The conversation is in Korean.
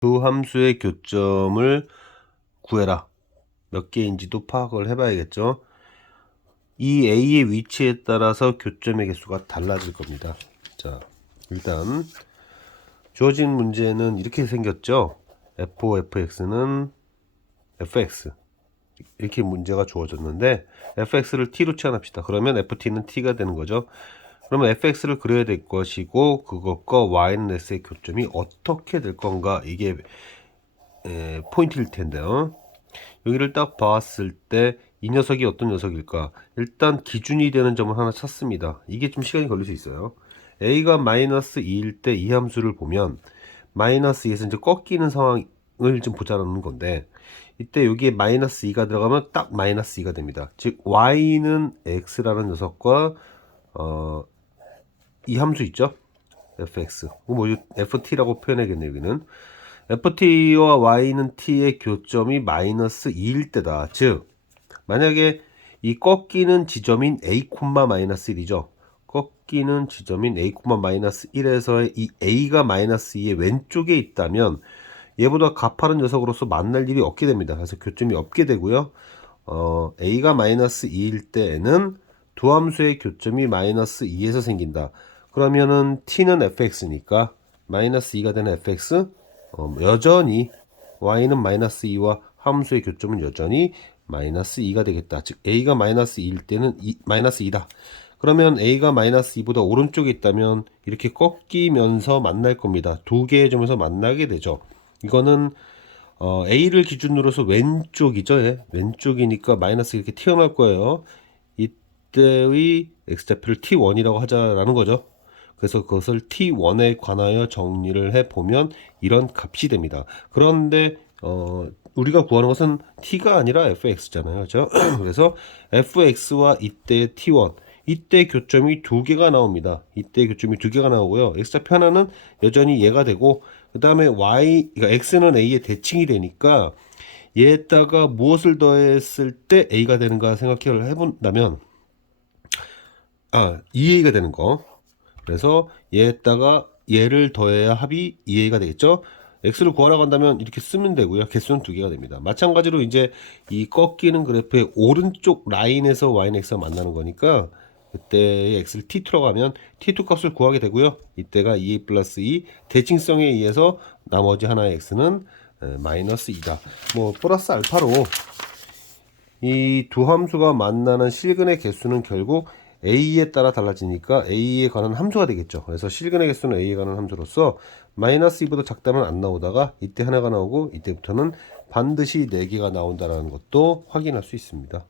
두 함수의 교점을 구해라. 몇 개인지도 파악을 해봐야겠죠. 이 A의 위치에 따라서 교점의 개수가 달라질 겁니다. 자, 일단 주어진 문제는 이렇게 생겼죠. F5, fx는 fx 이렇게 문제가 주어졌는데 fx를 t로 치환합시다. 그러면 ft는 t가 되는 거죠. 그러면 fx를 그려야 될 것이고 그것과 y는 s의 교점이 어떻게 될 건가 이게 에, 포인트일 텐데요. 여기를 딱 봤을 때 이 녀석이 어떤 녀석일까? 일단 기준이 되는 점을 하나 찾습니다. 이게 좀 시간이 걸릴 수 있어요. a가 마이너스 2일 때 이 함수를 보면 마이너스 2에서 이제 꺾이는 상황을 좀 보자는 건데 이때 여기에 마이너스 2가 들어가면 딱 마이너스 2가 됩니다. 즉 y는 x라는 녀석과 어, 이 함수 있죠? fx. 뭐 ft라고 표현하겠네요 여기는. ft와 y는 t의 교점이 마이너스 2일 때다. 즉 만약에 이 꺾이는 지점인 a 마이너스 1이죠? 꺾이는 지점인 a 마이너스 1에서의 이 a가 마이너스 2의 왼쪽에 있다면 얘보다 가파른 녀석으로서 만날 일이 없게 됩니다. 그래서 교점이 없게 되고요. 어, a가 마이너스 2일 때에는 두 함수의 교점이 마이너스 2에서 생긴다 그러면은 t는 fx니까 마이너스 2가 되는 fx 어, 여전히 y는 마이너스 2와 함수의 교점은 여전히 마이너스 2가 되겠다. 즉 a가 마이너스 2일 때는 이, 마이너스 2다. 그러면 a가 마이너스 2보다 오른쪽에 있다면 이렇게 꺾이면서 만날 겁니다. 두 개의 점에서 만나게 되죠. 이거는 어, a를 기준으로서 왼쪽이죠. 예. 왼쪽이니까 마이너스 이렇게 튀어나올 거예요. 이때의 x좌표를 t1이라고 하자라는 거죠. 그래서 그것을 t1에 관하여 정리를 해 보면 이런 값이 됩니다. 그런데 어, 우리가 구하는 것은 t가 아니라 fx잖아요. 그렇죠? 그래서 fx와 이때 t1 이때 교점이 두 개가 나옵니다. 이때 교점이 두 개가 나오고요. x좌표 하나는 여전히 얘가 되고 그 다음에 y 그러니까 x는 a의 대칭이 되니까 얘에다가 무엇을 더했을 때 a가 되는가 생각을 해본다면 아 2a가 되는 거 그래서 얘에다가 얘를 더해야 합이 2a가 되겠죠. x를 구하라고 한다면 이렇게 쓰면 되고요. 개수는 두 개가 됩니다. 마찬가지로 이제 이 꺾이는 그래프의 오른쪽 라인에서 y는 x가 만나는 거니까 그때 x를 t2라고 하면 t2 값을 구하게 되고요. 이때가 2a 플러스 2 대칭성에 의해서 나머지 하나의 x는 에, 마이너스 2다. 뭐 플러스 알파로 이 두 함수가 만나는 실근의 개수는 결국 a에 따라 달라지니까 a에 관한 함수가 되겠죠. 그래서 실근의 개수는 a에 관한 함수로서 마이너스 2보다 작다면 안 나오다가 이때 하나가 나오고 이때부터는 반드시 4개가 나온다는 것도 확인할 수 있습니다.